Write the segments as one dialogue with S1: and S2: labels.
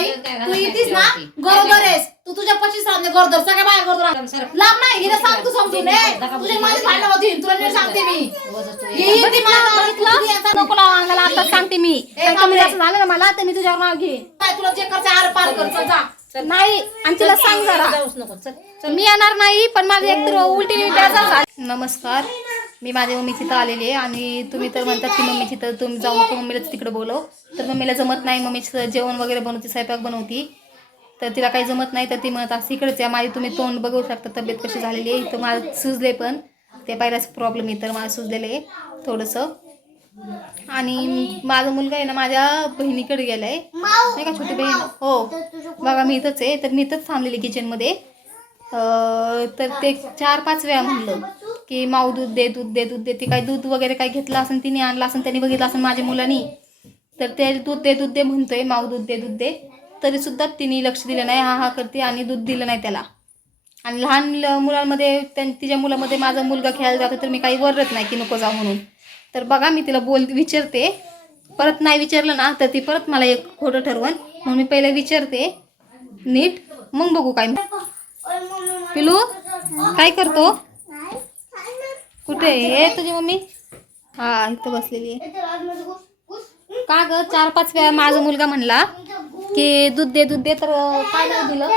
S1: बाई तू येतीस ना? गरोदर आहेस. तू तुझ्या राहते गरोदर सगळ्या बाया गरोदर लांब नाही हिला सांग तू समजून. तुझे माझे भांडण होतील तुला नीट सांगते मी. ही येते मला
S2: नको लावा अंगाला आता सांगते मी. काही कमी
S1: बापरे.
S2: जास्त झालं ना मला तर मी तुझ्यावर नाव घे
S1: काय तुला जे करते आर पार कर चल जा.
S2: नाही आणि तिला सांग जरा. मी येणार नाही पण माझं एकतर उलटी. नमस्कार. मी माझ्या मम्मी तिथं आलेली आहे आणि तुम्ही तर म्हणतात की मम्मीची तर तुम्ही जाऊ नको मम्मीलाच तिकडं बोलव. तर मम्मीला जमत नाही मम्मीचं जेवण वगैरे बनवते स्वयंपाक बनवती. तर तिला काही जमत नाही तर ती म्हणत असं इकडेच आहे माझी तुम्ही तोंड बघू शकता तब्येत कशी झालेली आहे. इथं मला सुजले पण. ते पाहिलाच प्रॉब्लेम आहे तर मला सुजलेलं आहे थोडंसं. आणि माझा मुलगा आहे ना माझ्या बहिणीकडे गेलाय. नाही का छोटी बहीण? हो. बघा मी इथंच आहे. तर मी इथंच थांबलेली किचनमध्ये तर ते चार पाच वेळा म्हणलं. की माऊ दूध दे दूध दे दूध दे. ती काय दूध वगैरे काय घेतलं असेल तिने आणलं असेल त्यांनी बघितलं असेल माझ्या मुलांनी. तर ते दूध दे दूध दे म्हणतोय माऊ दूध दे दूध दे. तरी सुद्धा तिने लक्ष दिलं नाही हा हा करते आणि दूध दिलं नाही त्याला. आणि लहान मुलांमध्ये त्यां तिच्या मुलामध्ये माझा मुलगा खेळायला जातो तर मी काही वरत नाही की नको जाऊ म्हणून. तर बघा मी तिला बोल विचारते. परत नाही विचारलं ना तर ती परत मला एक खोटं ठरवण. म्हणून मी पहिलं विचारते. नीट मग बघू काय. पिलू काय करतो? कुठे आहे? तुझी मम्मी. हा इथं बसलेली आहे. का ग? चार पाच वेळा माझा मुलगा म्हणला की दूध दे दूध दे तर काय नाही दिलं.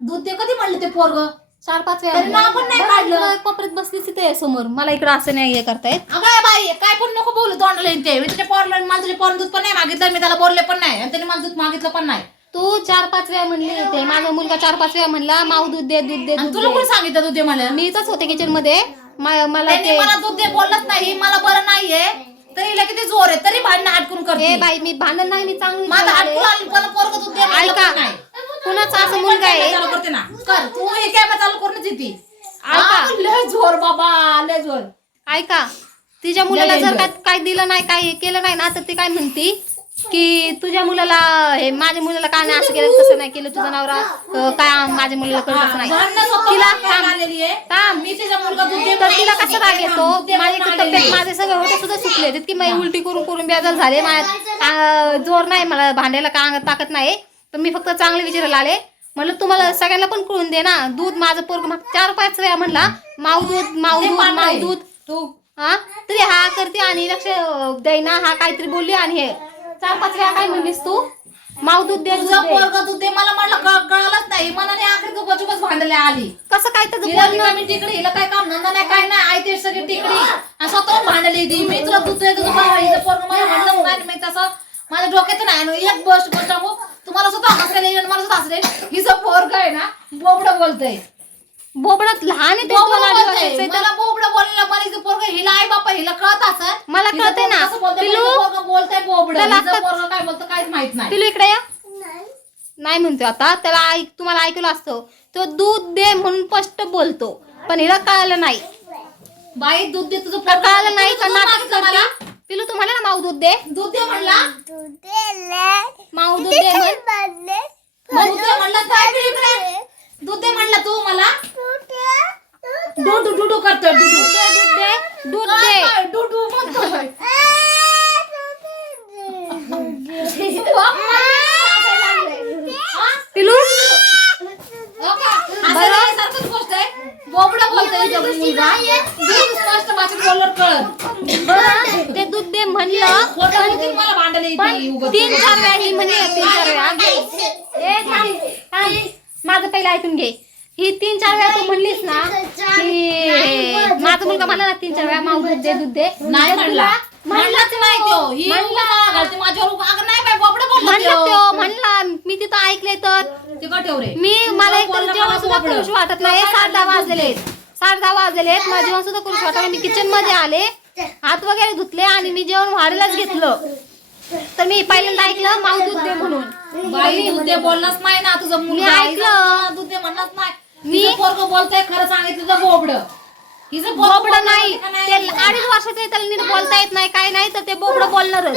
S1: दूध दे कधी म्हणलं ते पोरग?
S2: चार पाच वेळा
S1: तरी नाव पण नाही काढलं.
S2: कोपऱ्यात बसलीच तिथे समोर. मला इकडं असं नाही हे करतायत.
S1: अगं बाई काय पण नको बोलू तोंडाला ते. मी तुझ्या पोरला मला तुझ्या पोरला दूध पण नाही मागितलं मी त्याला बोलले पण नाही. आणि त्याने मला दूध मागितलं पण नाही.
S2: तू चार पाच वेळा म्हणली ते माझा मुलगा चार पाच वेळा म्हणला माऊ दूध दे दूध दे
S1: तुला कोणी सांगितलं दूध दे मला?
S2: मी इथंच होते किचनमध्ये. मा- मला
S1: त्यांनी
S2: ते
S1: मला दूध दे बोलत नाही. मला बरं नाहीये. तरी हिला किती जोर आहे? तरी भांडणं हाटकून
S2: ए
S1: करते
S2: बाई मी भांडण नाही मी चांगली
S1: माझा. हाटकून आली मला पोरग दूध दे म्हणलं
S2: ऐका
S1: पण नाही.
S2: कुणाचा असं मुलगा आहे?
S1: चालू करते ना. कर. तू हे कॅमेरा चालू करूनच येते
S2: ऐका.
S1: हा, लय जोर बाबा लय जोर.
S2: ऐका तिच्या मुलाला जर काय दिलं नाही काय केलं नाही ना तर ती काय म्हणती? की तुझ्या मुलाला हे माझ्या मुलाला काय नाही असं केलं तसं नाही केलं तुझा नवरा? अं, काय माझ्या मुलाला कळतच नाही? तिला थांब. तर तिला कसं राग येतो? माझी तब्येत. माझे सगळे होते सुद्धा सुटले तितकी मी उलटी करून करून बेजार झाले माझ्या आ, जोर नाही मला भांड्याला का अंगात ताकद नाही तर मी फक्त चांगले विचारायला आले. म्हणलं तुम्हाला सगळ्यांना पण कळून दे ना. दूध माझं पोरग माग चार पाच वेळा म्हणला माऊ दूध माऊ दूध माऊ. दूध.
S1: तू.
S2: हा तरी हा करते आणि लक्ष देईना हा काहीतरी बोलली आणि हे चार पाच वेळा काय म्हणलीस तू? माऊ दूध दे दूध
S1: तुझा
S2: दे.
S1: पोरगा दूध दे मला म्हणलं कळ- कळालंच नाही. मनाने आखरी गपचूपच भांडले आली.
S2: कसं काय त्याचं
S1: हिला
S2: बोलणं?
S1: रिकामी टिकडी हिला काय काम धंदा नाही काय नाही आई ते सगळी टिकडी. आणि स्वतः भांडली ती. मी तुला दूध देतो तुला हिचं पोरगं मला म्हणलं नाही मी तसं माझ्या डोक्यात नाही आणि एक गोष्ट गोष्ट सांगू? तुम्हाला येईल आणि मला सुद्धा हसायला येईल हिचं पोरग आहे ना बोबडं बोलतंय.
S2: बोबडत लहान आहे ते आहे तर.
S1: मला बोबडं बोलायला पोरग हिला आई बापा हिला कळत असं
S2: मला कळतंय ना. पिलू,
S1: बोलतंय बोबडं.
S2: त्याला
S1: हिचं
S2: आता-
S1: पोरगं काय बोलतं काहीच माहीत नाही.
S2: इकडे या. नाही. म्हणतो आता. त्याला ऐक तुम्हाला ऐकलं असतं. तो दूध दे म्हणून स्पष्ट बोलतो. पण हिला कळालं नाही.
S1: बाई दूध दे तुझं
S2: तर
S1: पोरगं.
S2: कळालं नाही
S1: तू
S2: का
S1: दूध
S2: नाटक
S1: मागितलं मला?
S2: करते पिलू तुम्हाला ना माऊ दूध दे?
S1: दूध दे म्हणला?
S2: माऊ दूध दे म्हण.
S1: म्हणलं. काय पिली इकडे? दूध दे म्हणला तू मला? डुडू डुडू करतोय डुडू
S2: दूध दे दूध
S1: काय
S2: दे.
S1: काय? डुडू म्हणतोय?
S2: पिलू?
S1: का? हसायसारखंच गोष्ट आहे. बोबडं बोलतोय इथं मुलगा. दूध स्पष्ट भाषेत बोलल्यावर कळलं.
S2: बरं. ते दूध दे म्हणलं.
S1: खोटं मला ही.
S2: तीन चार वेळा ही म्हणली तीन चार वेळा. ए थांब थांब. माझं पहिलं ऐकून घे. ही तीन चार वेळा तू म्हणलीस ना की माझा मुलगा म्हणला ना तीन चार वेळा माऊ दूध दे दूध दे.
S1: नाही म्हणला. म्हणलाच नाही तो. ही
S2: म्हणला.
S1: उगाच घालते माझ्यावर उगा- अगं नाही बाई बोबडं बोलला
S2: म्हणला
S1: त्यो.
S2: तो म्हणला. मी तिथं ऐकले तर.
S1: ते रे.
S2: मी मला एक
S1: बोलला
S2: जेवण
S1: मला
S2: सुद्धा. करूशी वाटत नाही. साडे दहा वाजलेले आहेत. साडे दहा वाजलेले आहेत. मला जेवण सुद्धा करूशी वाटत नाही. मी किचनमध्ये आले. हात वगैरे धुतले आणि मी जेवण वाढीलाच घेतलं. तर मी पहिल्यांदा ऐकलं माऊ दूध दे म्हणून.
S1: बाई बोललाच नाही ना तुझं मुलगा
S2: मी ऐकलं.
S1: दूध दे म्हणलाच नाही.
S2: मी-
S1: मी? पोरग बोलतोय खरं सांगितलं तर बोबड. हिचं पोरगं
S2: बोबडं नाही
S1: बोलतंय
S2: ते
S1: का नाही?
S2: अडीच वर्षाचं आहे त्याला नीट बोलता येत नाही काय नाही तर ते बोबडं बोलणारच.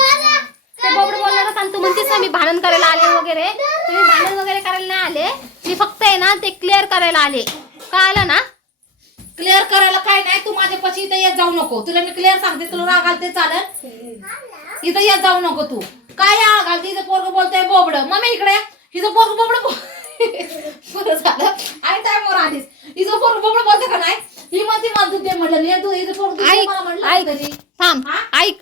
S2: ते बोबडं बोलणारच आणि तू म्हणतेस ना मी भांडण करायला आले वगैरे. तर मी भांडण वगैरे करायला नाही आले. मी फक्त आहे ना ते क्लिअर करायला आले. का आलं ना?
S1: क्लिअर करायला काय नाही तू माझ्या पशी इथं येत जाऊ नको. तुला मी क्लिअर सांगते तुला राग आलते चालेल? इथं येत जाऊ नको तू. काय आळ घालते? इथं पोरग बोलतोय बोबड. मग मी हिचं पोरग बोबड बरं झालं. आई टाइमवर आलीस हिचं पोरग बोबड बोलते का नाही? ही म्हणते मला दूध दे म्हटलं नाही, तू हिचं पोरग
S2: ऐक
S1: मला म्हणलं
S2: ऐक.
S1: तरी.
S2: थांब.
S1: हा?
S2: ऐक.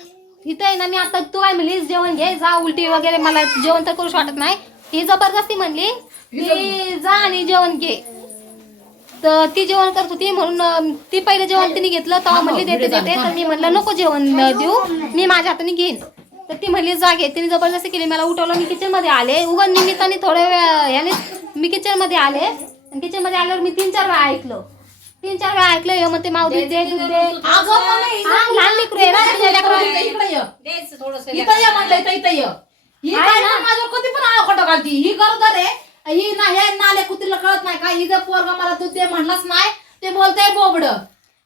S2: इथं आहे ना मी आता तू काय म्हणलीस जेवण घे जा उलटी वगैरे मला जेवण तर करूच वाटत नाही. ही जबरदस्ती म्हणली की जा आणि जेवण घे. तर ती जेवण करत होती म्हणून अं, ती पहिले जेवण तिने घेतलं तेव्हा म्हणली देते देते. तर मी म्हणलं नको जेवण अं, देऊ मी माझ्या हाताने घेईन. तर ती म्हणली जा घे. तिने जबरदस्ती केली. मला उठवलं. मी किचनमध्ये आले. उगा निमित्ताने थोड्या वेळ याने मी किचनमध्ये आले. किचनमध्ये आल्यावर मी तीन चार वेळा ऐकलं. तीन चार वेळा ऐकलं. हे म्हणते माऊ दूध दे दूध हा, लहान लेकरू आहे. ना, लेकराला.
S1: ही
S2: आहे
S1: काय माझ्यावर कधी पण आळ खोटं घालती. ही गरोदर आहे. ही ना हे नाले कुत्रीला कळत नाही का? हिचं पोरगा मला दूध दे म्हणलंच नाही ते बोलतंय बोबड.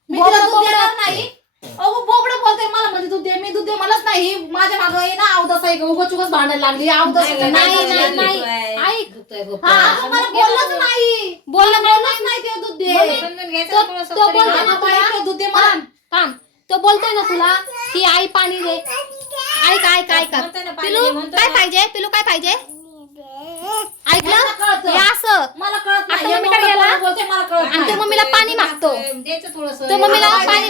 S1: मी तिला दूध. देणार नाही. अहो बोबड बोलते मला म्हणजे दूध दे मी दूध दे म्हणलंच नाही. माझ्या मागं आहे ना अवदस आहे उगच उगच भांडायला लागली. अवदस
S3: नाही,
S2: नाही
S1: नाही
S2: नाही नाही. ऐक.
S1: हा अगं मला बोललंच नाही.
S2: बोललं
S1: बोललंच नाही. ते दूध दे.
S3: समजून घ्यायचं
S2: तो-
S3: थोडंसं
S2: तो
S3: तरी.
S2: बोलतो ना
S1: बाई,
S2: तुला
S1: इकडे दूध दे मला.
S2: थांब थांब. तो बोलतोय ना तुला की आई पाणी दे. ऐक ऐक ऐक.
S3: म्हणतोय ना, पाणी
S2: पिलू
S3: दे, म्हणतोय
S2: काय
S3: ना.
S2: पाहिजे? पिलू काय पाहिजे?
S1: मला
S2: ऐकलं?
S1: कळतं.
S2: हे असं.
S1: मला कळत
S2: आता
S1: नाही हे
S2: गेला?
S1: मला कळत
S2: आणि
S1: नाही
S2: तो मम्मीला पाणी मागतो
S3: द्यायचं थोडंसं.
S2: तो मम्मीला
S3: हा,
S2: पाणी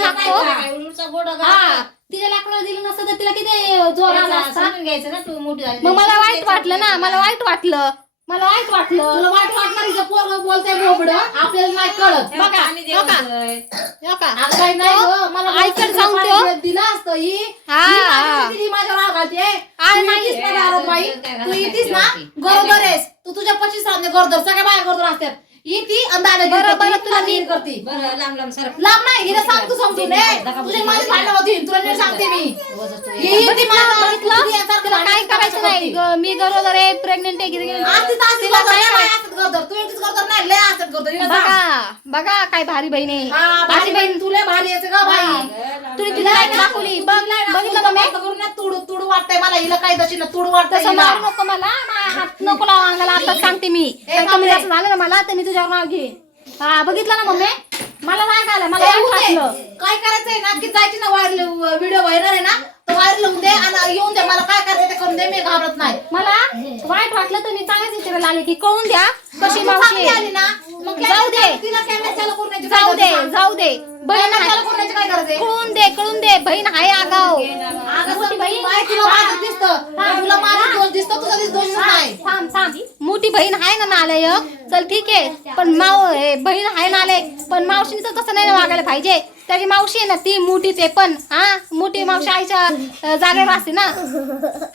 S3: गोडा
S2: हा
S3: घालायचा.
S2: तिच्या लेकराला दिलं नसतं तर तिला किती जोर आला
S3: द्यायचा,
S2: असता
S3: समजून घ्यायचं ना तू मोठी झाली
S2: मग मला वाईट वाटलं ना मला वाईट वाटलं मला वाईट वाटलं
S1: तुला वाईट वाटणार हिचं पोरग बोलतंय बोबड आपल्याला नाही कळत
S2: बघा,
S3: पाणी
S2: बघा.
S3: द्यायचं.
S2: हो का?
S1: अगं बाई, नाही गं, मला
S2: जाऊन.
S1: दिलं- असतं ही
S2: हा,
S1: ही
S2: हा.
S1: माझ्या दिदी माझ्यावर राग घालते.
S2: हा,
S1: तू
S2: नाही.
S1: येतीस ना दारात बाई
S3: काय
S1: तू येतीस ना. गरोदर आहेस तू तुझ्या पच्चीस राहते गरोदर सगळ्या बाया गरोदर असतात येती आणि दादागिरी
S2: बरं,
S1: करती,
S2: बरं, तुला
S1: दादागिरी
S2: मी-
S1: करती.
S3: बरं लांब लांब सरक
S1: लांब नाही हिला सांग तू समजून ए, तुझे माझी भांडणं होती तुला नीट सांगते मी.
S2: तिला काय करायचं नाही. ग- मी गरोदर आहे प्रेग्नेंट आहे किती- तिला काय करायचं? बघा बघा काय भारी बहीण आहे.
S1: भारी बहीण तुला भारी यायचं का बाई
S2: तुला तुला काय दाखवली. बघ बघितलं का मी?
S1: तुडू तुडू वाटतंय मला. हिला काय तशी ना तुडू वाटतंय
S2: तसं नको मला. हात नको लावा अंगाला. आता सांगते मी. काही कमी
S1: बापरे.
S2: जास्त झालं ना मला तर मी तुझ्यावर नाव घे हा बघितलं ना मम्मी? मला नाही झालं. मला. वाटलं.
S1: काय करायचंय? ना की जायची ना व्हायरल व्हिडिओ व्हायरल आहे ना? तो व्हायरल होऊन दे आणि येऊन दे मला काय करायचं ते करून दे मी घाबरत नाही
S2: मला वाईट वाटलं तर मी चांगल्याच विचारायला आले की कळून द्या कशी मावशी
S1: चांगली
S2: आहे.
S1: आली ना मग
S2: जाऊ दे.
S1: तिला कॅमेरा चालू काय
S2: जाऊ दे? जाऊ दे बहीण आहे.
S1: चालू करण्याची काय गरज आहे?
S2: कळून दे कळून दे. बहीण आहे आगाव.
S1: अगं
S2: मोठी बहीण
S1: बाई, तुला माझं दिसतं. तुला माझं दोष दिसतं तुझा दिस- दोष नाही.
S2: थांब थांब मोठी बहीण आहे ना नालायक? चल ठीक आहे. पण माव हे बहीण आहे नालायक. पण मावशीने तर तसं नाही ना वागायला पाहिजे. त्याची मावशी आहे ना ती मोठी ते पण हा मोठी मावशी आईच्या अं, जागेवर असते ना.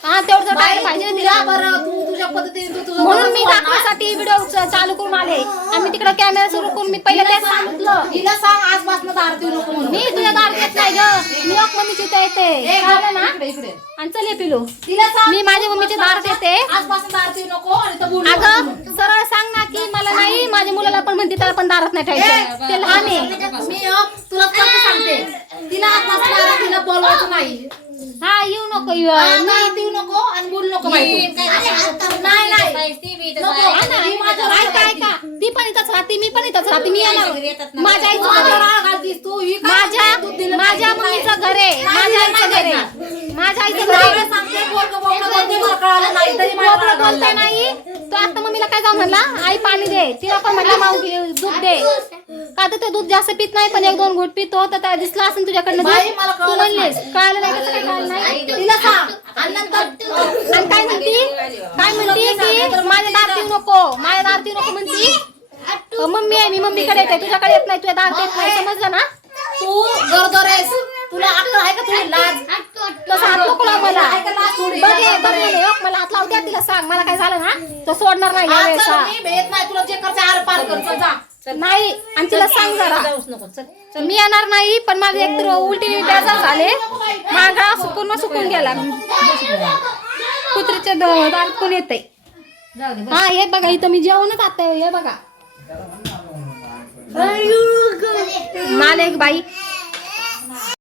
S2: हा तेवढं तर टाकायला पाहिजे ना तिला.
S1: बरं तू तुझ्या पद्धतीने तू तुझं
S2: म्हणून मी. दाखवण्यासाठी व्हिडिओ चालू करून आले. आणि तिकडे कॅमेरा सुरू करून मी पहिलं तेच सांगितलं.
S1: हिला सांग आजपासून दार नको म्हणून.
S2: मी तुझ्या दार येत नाही ग. मी एक मम्मीची इथे येते.
S1: ए,
S2: कळलं ना?
S1: इकडे इकडे.
S2: आणि चल ये पिलू.
S1: तिला सांग
S2: मी माझ्या मम्मीच्या दारात येते
S1: आजपासून दार देऊ नको आणि तर बोलू नको
S2: अगं
S1: म्हणून.
S2: सरळ सांग ना की मला नाही माझ्या मुलाला पण म्हणते त्याला पण दारात नाही ठेवायचं. ते लहान आहे.
S1: मी अ, तुला फक्त सांगते. तिला आजपासून दारात तिला बोलवायचं नाही.
S2: हा येऊ नको येऊ.
S1: देऊ नको आणि बोलू नको नाही नाही. नको.
S2: हा ना, ऐका इथंच राहते मी पण इथंच राहते मी येणार. माझ्या आईचं घर. आहे. माझ्या माझ्या. मम्मीचं घर आहे. माझ्या आईचं घर. आहे. माझ्या आईचं घर आहे.
S1: बोलते, नाही,
S2: तो आता मम्मीला काय जाऊन म्हणला? आई पाणी दे. तिला पण म्हटलं माऊ घे दूध दे. का तर तो दूध जास्त पित नाही पण एक दोन घोट पितो तर त्या दिसला असेल तुझ्याकडनं दूध. तू म्हणलीस. कळालं नाही कसं काय कळालं नाही?
S1: तिला सांग. आणि नंतर
S2: आणि काय म्हणती? काय म्हणती की माझ्या दारात नको. माझ्या दारात नको म्हणती. मम्मी आहे मी मम्मीकडे येते. तुझ्याकडे येत नाही तुझ्या येत नाही. समजलं ना?
S1: तू गरोदर आहेस तुला अक्कल आहे का तुझी लाज?
S2: तसं हात मला? बघ बघ मला हात तिला सांग. मला काय झालं ना? तो सोडणार नाही या
S1: आज
S2: वेळेस
S1: चल. मी भेट नाही. तुला जे आर पार कर. चल, जा.
S2: नाही आणि तिला सांग जरा.
S3: जाऊच नको. चल
S2: मी येणार नाही पण माझे एकतर उलटी बेजार झाले. मागा पूर्ण सुकून गेला. कुत्रीच्या द- दारात कोण येते
S3: जाऊ दे
S2: हा हे बघा इथं मी जेवणच आता हे बघा. नाले एक बाई.